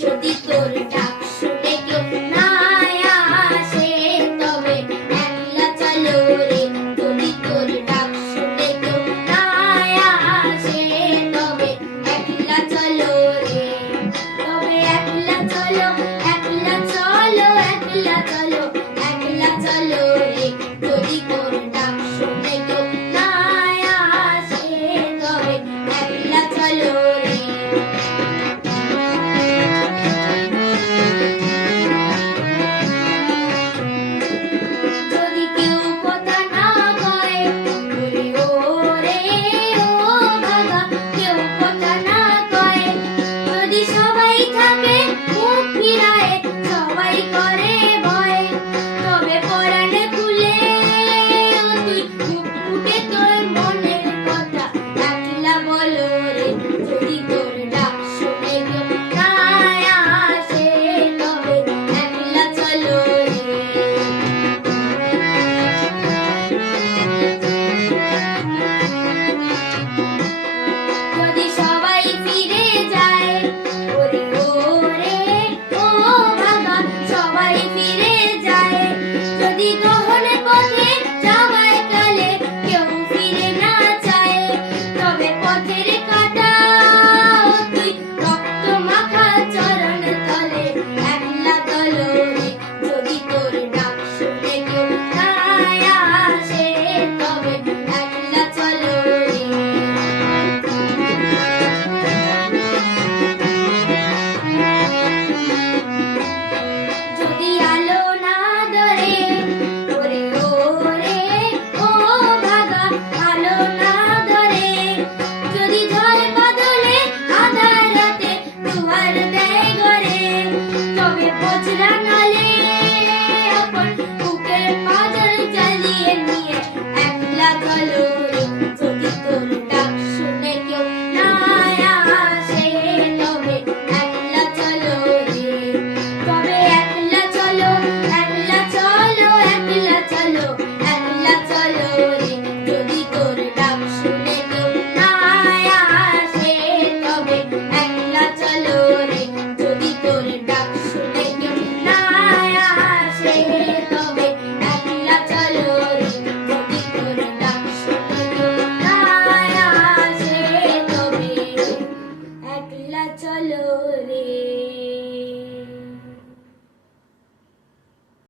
যদি তোর ডাক শুনে কেউ না আসে তবে একলা চলো রে। যদি তোর ডাক শুনে কেউ না আসে তবে একলা চলো রে। তবে একলা চলো, একলা চলো, একলা চলো, একলা চলো রে। যদি তোর ডাক শুনে কেউ না আসে তবে একলা চলো রে। যদি কেউ কথা না কয় ওরে ওরে ও বাবা, কেউ কথা না কয়, যদি সবাই থাকে মুখ ফিরায়, সবাই করে ভয়, তবে পরাণে খুলে ও তুই মুখ ফুটে তোর মনের কথা একলা বলো রে। যদি তোর